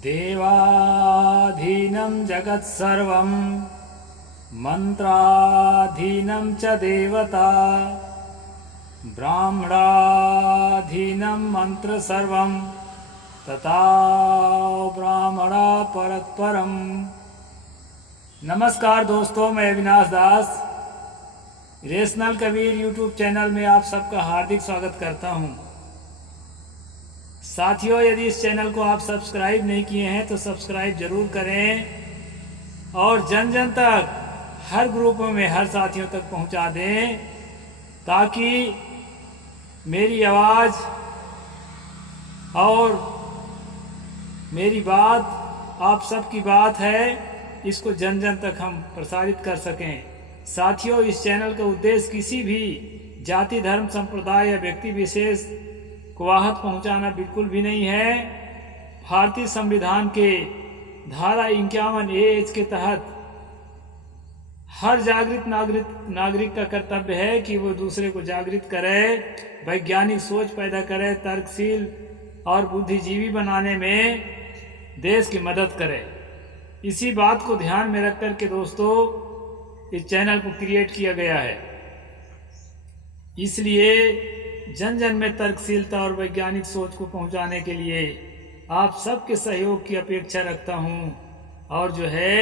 देवाधीनं जगत्सर्वं मन्त्राधीनं च देवता ब्राह्मणाधीनं मन्त्रसर्वं तथा ब्राह्मणा परत्परम्। नमस्कार दोस्तों, मैं अविनाश दास रेशनल कबीर यूट्यूब चैनल में आप सबका हार्दिक स्वागत करता हूं। साथियों, यदि इस चैनल को आप सब्सक्राइब नहीं किए हैं तो सब्सक्राइब जरूर करें और जन जन तक, हर ग्रुपों में हर साथियों तक पहुंचा दें, ताकि मेरी आवाज़ और मेरी बात आप सबकी बात है, इसको जन जन तक हम प्रसारित कर सकें। साथियों, इस चैनल का उद्देश्य किसी भी जाति, धर्म, संप्रदाय या व्यक्ति विशेष को आहत पहुंचाना बिल्कुल भी नहीं है। भारतीय संविधान के धारा 51A के तहत हर जागृत नागरिक का कर्तव्य है कि वो दूसरे को जागृत करे, वैज्ञानिक सोच पैदा करे, तर्कशील और बुद्धिजीवी बनाने में देश की मदद करे। इसी बात को ध्यान में रख कर के दोस्तों इस चैनल को क्रिएट किया गया है। इसलिए जन जन में तर्कशीलता और वैज्ञानिक सोच को पहुंचाने के लिए आप सबके सहयोग की अपेक्षा रखता हूं और जो है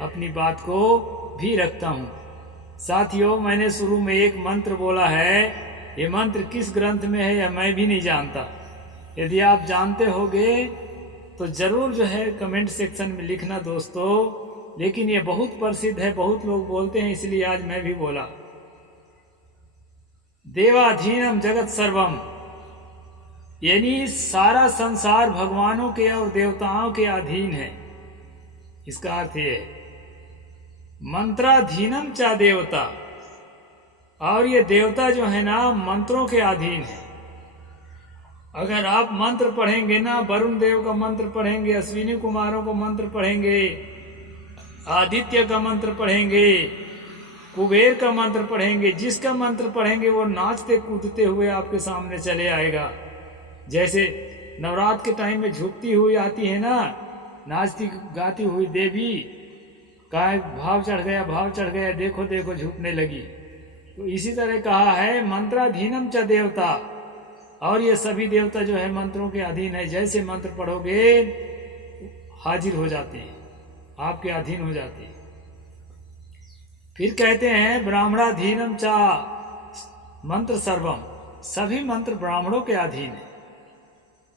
अपनी बात को भी रखता हूं। साथियों, मैंने शुरू में एक मंत्र बोला है, ये मंत्र किस ग्रंथ में है यह मैं भी नहीं जानता। यदि आप जानते होगे तो जरूर जो है कमेंट सेक्शन में लिखना दोस्तों। लेकिन ये बहुत प्रसिद्ध है, बहुत लोग बोलते हैं, इसलिए आज मैं भी बोला। देवाधीनम जगत सर्वम, यानी सारा संसार भगवानों के और देवताओं के अधीन है। इसका अर्थ ये है मंत्राधीनम चा देवता, और ये देवता जो है ना मंत्रों के अधीन है। अगर आप मंत्र पढ़ेंगे ना, वरुण देव का मंत्र पढ़ेंगे, अश्विनी कुमारों को मंत्र पढ़ेंगे, आदित्य का मंत्र पढ़ेंगे, कुबेर का मंत्र पढ़ेंगे, जिसका मंत्र पढ़ेंगे वो नाचते कूदते हुए आपके सामने चले आएगा। जैसे नवरात्र के टाइम में झुकती हुई आती है ना, नाचती गाती हुई देवी, का भाव चढ़ गया, देखो देखो झुकने लगी। तो इसी तरह कहा है मंत्राधीनम च देवता, और ये सभी देवता जो है मंत्रों के अधीन है। जैसे मंत्र पढ़ोगे हाजिर हो जाते हैं, आपके अधीन हो जाते हैं। फिर कहते हैं ब्राह्मणाधीनम चा मंत्र सर्वम, सभी मंत्र ब्राह्मणों के अधीन है।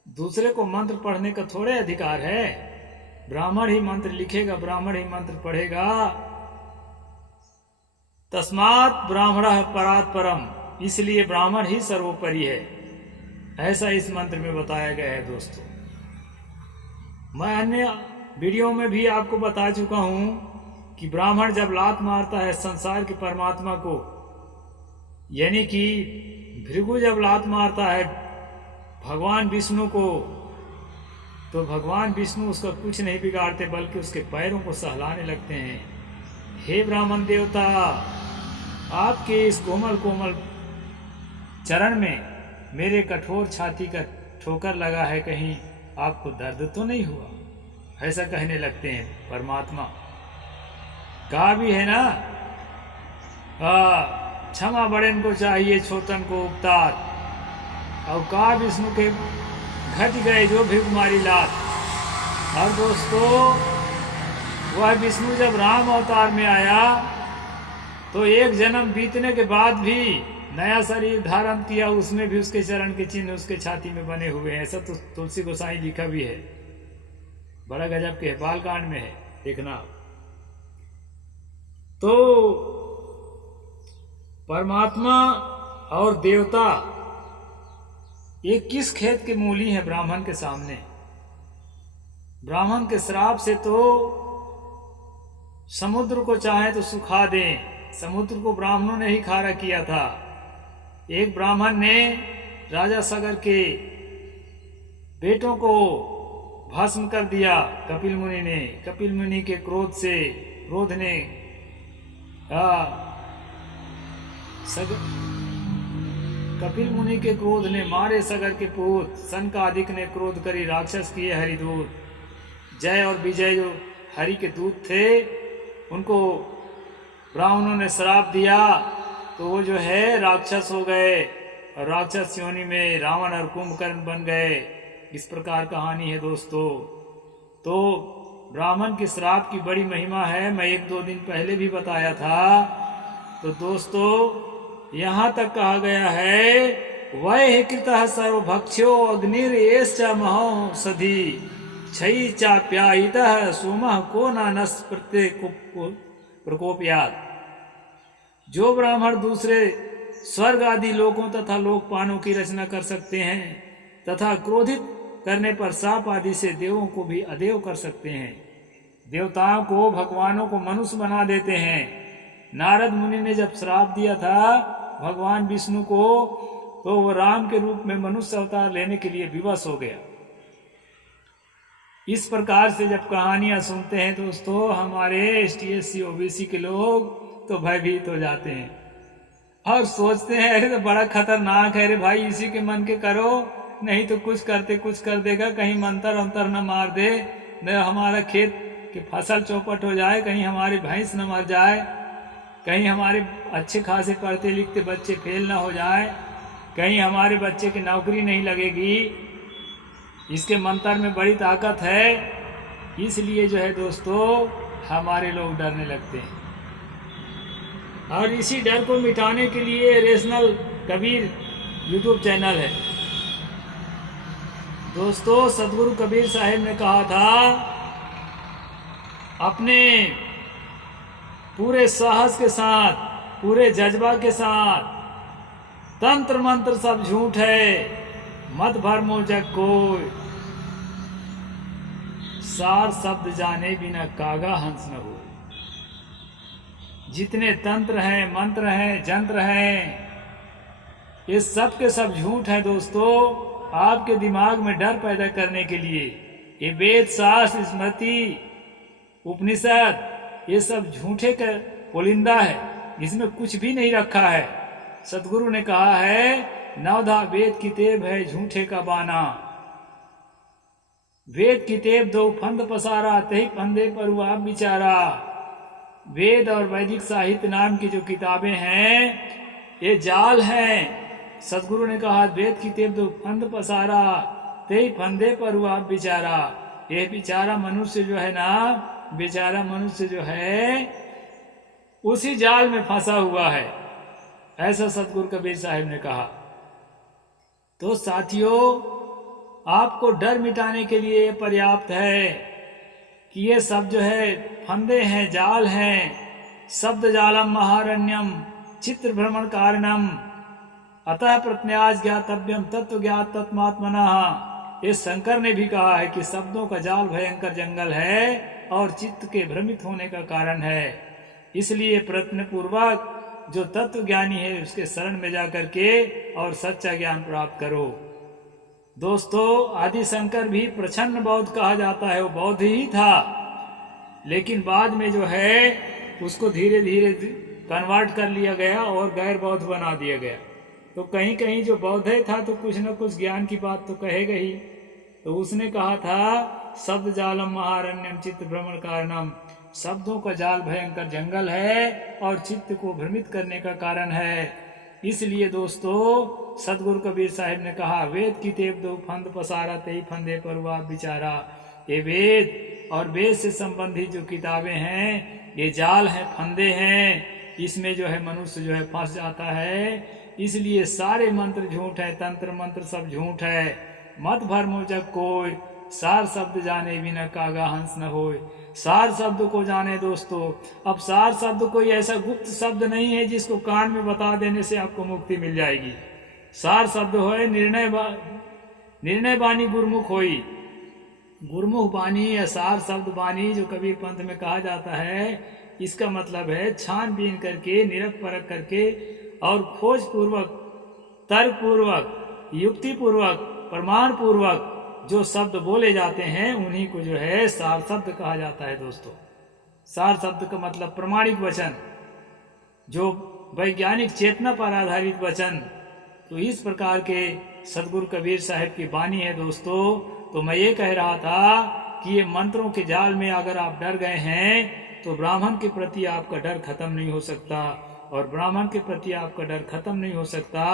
दूसरे को मंत्र पढ़ने का थोड़े अधिकार है। ब्राह्मण ही मंत्र लिखेगा, ब्राह्मण ही मंत्र पढ़ेगा। तस्मात् ब्राह्मणः परात् परम, इसलिए ब्राह्मण ही सर्वोपरि है, ऐसा इस मंत्र में बताया गया है। दोस्तों, मैं अन्य वीडियो में भी आपको बता चुका हूं कि ब्राह्मण जब लात मारता है संसार के परमात्मा को, यानी कि भृगु जब लात मारता है भगवान विष्णु को, तो भगवान विष्णु उसका कुछ नहीं बिगाड़ते, बल्कि उसके पैरों को सहलाने लगते हैं। हे ब्राह्मण देवता, आपके इस कोमल कोमल चरण में मेरे कठोर छाती का ठोकर लगा है, कहीं आपको दर्द तो नहीं हुआ? ऐसा कहने लगते हैं परमात्मा। कहा भी है ना, क्षमा बड़न को चाहिए छोटन को उपतार, और कहा विष्णु के घट गए जो भी कुमारी लात। और दोस्तों, वह विष्णु जब राम अवतार में आया तो एक जन्म बीतने के बाद भी नया शरीर धारण किया, उसमें भी उसके चरण के चिन्ह उसके छाती में बने हुए हैं। ऐसा तो तुलसी गोसाई लिखा भी है, बड़ा गजब के है, बालकांड में है, देखना। तो परमात्मा और देवता ये किस खेत के मूली हैं ब्राह्मण के सामने। ब्राह्मण के श्राप से तो समुद्र को चाहे तो सुखा दें, समुद्र को ब्राह्मणों ने ही खारा किया था। एक ब्राह्मण ने राजा सगर के बेटों को भस्म कर दिया कपिल मुनि ने। कपिल मुनि के क्रोध ने कपिल मुनि के क्रोध ने मारे सगर के पूत। सनकादिक ने क्रोध करी राक्षस किए हरिदूत। जय और विजय जो हरि के दूत थे उनको ब्राह्मणों ने श्राप दिया तो वो जो है राक्षस हो गए और राक्षस योनि में रावण और कुंभकर्ण बन गए। इस प्रकार कहानी है दोस्तों। तो ब्राह्मण के श्राप की बड़ी महिमा है, मैं 1-2 दिन पहले भी बताया था। तो दोस्तों यहाँ तक कहा गया है वह कृतः सर्वभक्ष्यो अग्निर्येश्च महौषधि क्षयी चाप्यायितः सोमः को नानस प्रकोपयात्। जो ब्राह्मण दूसरे स्वर्ग आदि लोकों तथा लोकपानों की रचना कर सकते हैं तथा क्रोधित करने पर साप आदि से देवों को भी अदेव कर सकते हैं, देवताओं को भगवानों को मनुष्य बना देते हैं। नारद मुनि ने जब श्राप दिया था भगवान विष्णु को तो वो राम के रूप में मनुष्य अवतार लेने के लिए विवश हो गया। इस प्रकार से जब कहानियां सुनते हैं दोस्तों हमारे ST/SC OBC के लोग तो भयभीत हो जाते हैं और सोचते हैं अरे तो बड़ा खतरनाक है, अरे भाई इसी के मन के करो, नहीं तो कुछ कर देगा, कहीं मंतर अंतर न मार दे, न हमारा खेत की फसल चौपट हो जाए, कहीं हमारी भैंस न मर जाए, कहीं हमारे अच्छे खासे पढ़ते लिखते बच्चे फेल न हो जाए, कहीं हमारे बच्चे की नौकरी नहीं लगेगी। इसके मंत्र में बड़ी ताकत है, इसलिए जो है दोस्तों हमारे लोग डरने लगते हैं। और इसी डर को मिटाने के लिए रेशनल कबीर YouTube चैनल है दोस्तों। सदगुरु कबीर साहिब ने कहा था अपने पूरे साहस के साथ, पूरे जज्बा के साथ, तंत्र मंत्र सब झूठ है, मत भरमो जग कोई, सार शब्द जाने बिना कागा हंस न हो। जितने तंत्र हैं, मंत्र हैं, जंत्र हैं, ये सब के सब झूठ है दोस्तों, आपके दिमाग में डर पैदा करने के लिए। ये वेद शास्त्र स्मृति उपनिषद ये सब झूठे का पुलिंदा है, इसमें कुछ भी नहीं रखा है। सदगुरु ने कहा है नवधा वेद की तेब है झूठे का बाना, वेद की तेब दो फंद पसारा तही फंदे पर हुआ बिचारा। वेद और वैदिक साहित्य नाम की जो किताबें हैं ये जाल हैं। सदगुरु ने कहा वेद की तेब दो फंद पसारा तही फंदे पर हुआ बिचारा। ये बेचारा मनुष्य जो है ना, बेचारा मनुष्य जो है उसी जाल में फंसा हुआ है, ऐसा सदगुरु कबीर साहिब ने कहा। तो साथियों आपको डर मिटाने के लिए पर्याप्त है कि ये सब जो है फंदे हैं, जाल हैं। शब्द जालम महारण्यम चित्र भ्रमण कारणम अतः प्रत्याज ज्ञातव्यम तत्व ज्ञात तत्मात्मना। इस शंकर ने भी कहा है कि शब्दों का जाल भयंकर जंगल है और चित्त के भ्रमित होने का कारण है। इसलिए प्रयत्न पूर्वक जो तत्व ज्ञानी है उसके शरण में जाकर के और सच्चा ज्ञान प्राप्त करो। दोस्तों आदि शंकर भी प्रछन्न बौद्ध कहा जाता है, वो बौद्ध ही था, लेकिन बाद में जो है उसको धीरे धीरे कन्वर्ट कर लिया गया और गैर बौद्ध बना दिया गया। तो कहीं कहीं जो बौद्ध था तो कुछ न कुछ ज्ञान की बात तो कहेगा ही। तो उसने कहा था शब्द जालम महारण्यम चित्त भ्रमण कारणम, शब्दों का जाल भयंकर जंगल है और चित्त को भ्रमित करने का कारण है। इसलिए दोस्तों सदगुरु कबीर साहिब ने कहा वेद की तेब दो फंद पसारा तेई फंदे पर हुआ बिचारा। ये वेद और वेद से संबंधित जो किताबें हैं ये जाल हैं, फंदे हैं, इसमें जो है मनुष्य जो है फंस जाता है। इसलिए सारे मंत्र झूठ है, तंत्र मंत्र सब झूठ है। मत भरमो जग कोई, सार शब्द जाने बिना कागा हंस न होए। सार शब्द को जाने दोस्तों। अब सार शब्द कोई ऐसा गुप्त शब्द नहीं है जिसको कान में बता देने से आपको मुक्ति मिल जाएगी। सार शब्द होए निर्णय बानी गुरमुख होई। गुरमुख बानी या सार शब्द बानी जो कबीर पंथ में कहा जाता है, इसका मतलब है छानबीन करके, निरख परख करके और खोज पूर्वक, तर्क पूर्वक, युक्ति पूर्वक, प्रमाण पूर्वक जो शब्द बोले जाते हैं उन्हीं को जो है सार शब्द कहा जाता है दोस्तों। सार शब्द का मतलब प्रमाणिक वचन, जो वैज्ञानिक चेतना पर आधारित वचन। तो इस प्रकार के सदगुरु कबीर साहिब की वाणी है दोस्तों। तो मैं ये कह रहा था कि ये मंत्रों के जाल में अगर आप डर गए हैं तो ब्राह्मण के प्रति आपका डर खत्म नहीं हो सकता, और ब्राह्मण के प्रति आपका डर खत्म नहीं हो सकता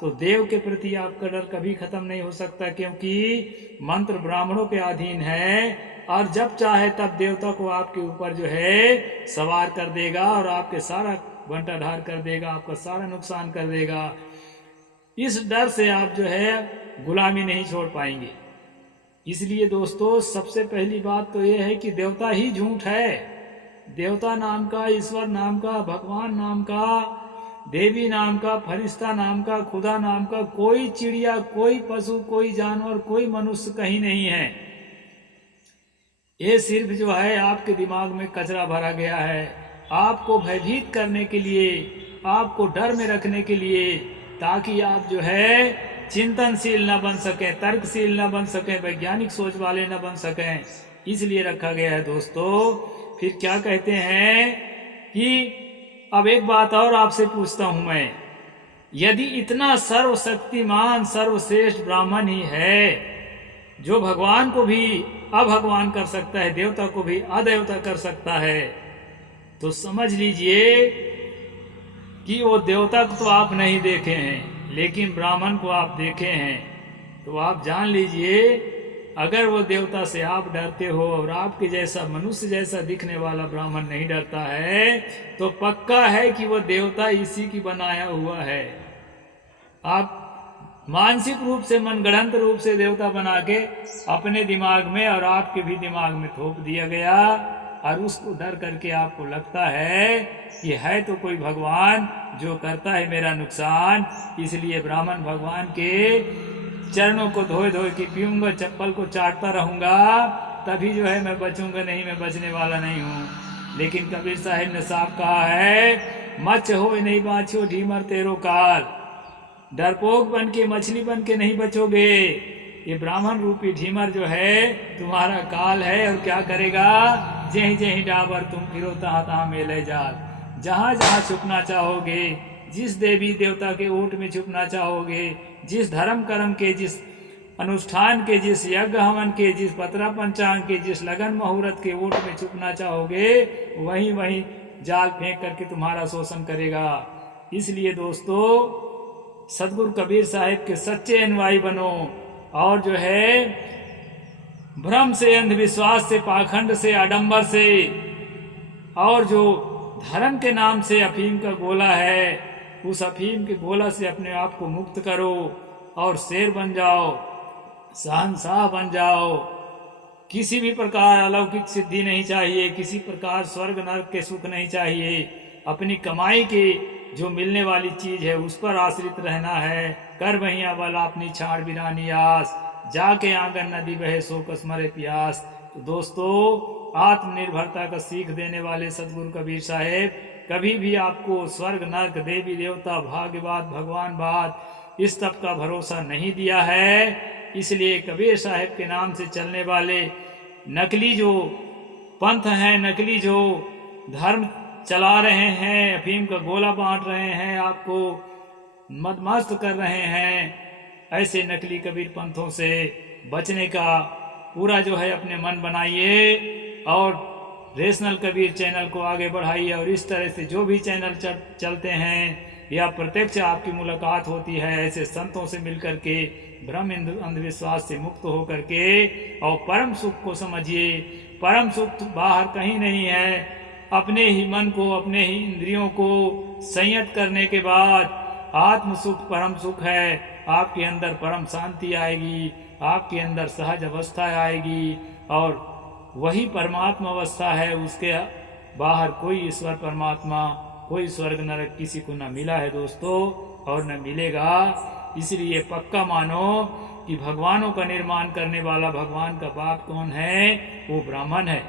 तो देव के प्रति आपका डर कभी खत्म नहीं हो सकता, क्योंकि मंत्र ब्राह्मणों के अधीन है और जब चाहे तब देवता को आपके ऊपर जो है सवार कर देगा और आपके सारा बंटाढार कर देगा, आपका सारा नुकसान कर देगा। इस डर से आप जो है गुलामी नहीं छोड़ पाएंगे। इसलिए दोस्तों सबसे पहली बात तो ये है कि देवता ही झूठ है। देवता नाम का, ईश्वर नाम का, भगवान नाम का, देवी नाम का, फरिश्ता नाम का, खुदा नाम का कोई चिड़िया, कोई पशु, कोई जानवर, कोई मनुष्य कहीं नहीं है। ये सिर्फ जो है आपके दिमाग में कचरा भरा गया है, आपको भयभीत करने के लिए, आपको डर में रखने के लिए, ताकि आप जो है चिंतनशील न बन सकें, तर्कशील न बन सकें, वैज्ञानिक सोच वाले न बन सकें, इसलिए रखा गया है दोस्तों। फिर क्या कहते हैं कि अब एक बात और आपसे पूछता हूं मैं, यदि इतना सर्वशक्तिमान सर्वश्रेष्ठ ब्राह्मण ही है जो भगवान को भी अभगवान कर सकता है, देवता को भी अदेवता कर सकता है, तो समझ लीजिए कि वो देवता को तो आप नहीं देखे हैं लेकिन ब्राह्मण को आप देखे हैं। तो आप जान लीजिए अगर वो देवता से आप डरते हो और आपके जैसा मनुष्य जैसा दिखने वाला ब्राह्मण नहीं डरता है तो पक्का है कि वो देवता इसी की बनाया हुआ है। आप मानसिक रूप से, मनगढ़ंत रूप से देवता बना के अपने दिमाग में और आपके भी दिमाग में थोप दिया गया और उसको डर करके आपको लगता है कि है तो कोई भगवान जो करता है मेरा नुकसान, इसलिए ब्राह्मण भगवान के चरणों को धोए धोए के पीऊंगा, चप्पल को चाटता रहूंगा, तभी जो है मैं बचूंगा, नहीं मैं बचने वाला नहीं हूँ। लेकिन कबीर साहिब ने साफ कहा है, मच हो नहीं बाछो ढीमर तेरो काल, डरपोक बन के, मछली बन के नहीं बचोगे। ये ब्राह्मण रूपी ढीमर जो है तुम्हारा काल है और क्या करेगा, जहीं जहीं डाबर तुम फिरो तहाँ तहाँ मेले जाल, जहाँ जहाँ छुपना चाहोगे, जिस देवी देवता के ओट में छुपना चाहोगे, जिस धर्म कर्म के, जिस अनुष्ठान के, जिस यज्ञ हवन के, जिस पत्रा पंचांग के, जिस लगन मुहूर्त के ओट में छुपना चाहोगे, वहीं वहीं जाल फेंक करके तुम्हारा शोषण करेगा। इसलिए दोस्तों सदगुरु कबीर साहिब के सच्चे अनुयायी बनो और जो है भ्रम से, अंधविश्वास से, पाखंड से, आडंबर से और जो धर्म के नाम से अफीम का गोला है, उस अफीम के गोला से अपने आप को मुक्त करो और शेर बन जाओ, शहंशाह बन जाओ। किसी भी प्रकार अलौकिक सिद्धि नहीं चाहिए, किसी प्रकार स्वर्ग नरक के सुख नहीं चाहिए। अपनी कमाई की जो मिलने वाली चीज है उस पर आश्रित रहना है। कर वहीं अबल अपनी छाड़ बिरानी आस, जाके आंगन नदी बहे सो कस मरे प्यास। तो दोस्तों आत्मनिर्भरता का सीख देने वाले सदगुरु कबीर साहेब कभी भी आपको स्वर्ग नरक, देवी देवता, भाग्यवाद, भगवानवाद इस तब का भरोसा नहीं दिया है। इसलिए कबीर साहेब के नाम से चलने वाले नकली जो पंथ हैं, नकली जो धर्म चला रहे हैं, अफीम का गोला बांट रहे हैं, आपको मदमस्त कर रहे हैं, ऐसे नकली कबीर पंथों से बचने का पूरा जो है अपने मन बनाइए और रेशनल कबीर चैनल को आगे बढ़ाइए। और इस तरह से जो भी चैनल चलते हैं या प्रत्यक्ष आपकी मुलाकात होती है ऐसे संतों से मिलकर के भ्रम अंधविश्वास से मुक्त होकर के और परम सुख को समझिए। परम सुख बाहर कहीं नहीं है, अपने ही मन को, अपने ही इंद्रियों को संयत करने के बाद आत्म सुख परम सुख है। आपके अंदर परम शांति आएगी, आपके अंदर सहज अवस्था आएगी और वही परमात्मा अवस्था है। उसके बाहर कोई ईश्वर परमात्मा, कोई स्वर्ग नरक किसी को न मिला है दोस्तों और न मिलेगा। इसलिए पक्का मानो कि भगवानों का निर्माण करने वाला, भगवान का बाप कौन है, वो ब्राह्मण है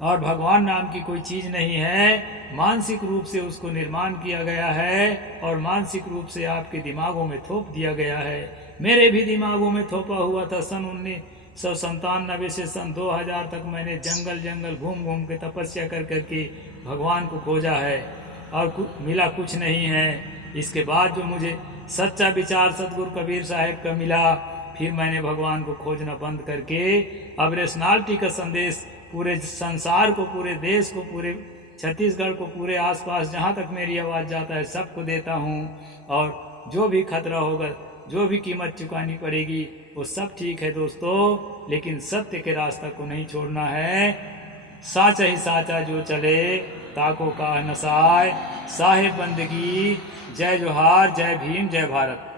और भगवान नाम की कोई चीज नहीं है। मानसिक रूप से उसको निर्माण किया गया है और मानसिक रूप से आपके दिमागों में थोप दिया गया है। मेरे भी दिमागों में थोपा हुआ था। सन 1997 से सन 2000 तक मैंने जंगल जंगल घूम घूम के तपस्या कर करके भगवान को खोजा है और मिला कुछ नहीं है। इसके बाद जो मुझे सच्चा विचार सदगुरु कबीर साहब का मिला, फिर मैंने भगवान को खोजना बंद करके अब रेशनैलिटी का संदेश पूरे संसार को, पूरे देश को, पूरे छत्तीसगढ़ को, पूरे आसपास जहाँ तक मेरी आवाज़ जाता है सबको देता हूँ। और जो भी खतरा होगा, जो भी कीमत चुकानी पड़ेगी, वो सब ठीक है दोस्तों, लेकिन सत्य के रास्ता को नहीं छोड़ना है। साचा ही साचा जो चले ताको का नसाय। साहेब बंदगी। जय जोहार, जय भीम, जय भारत।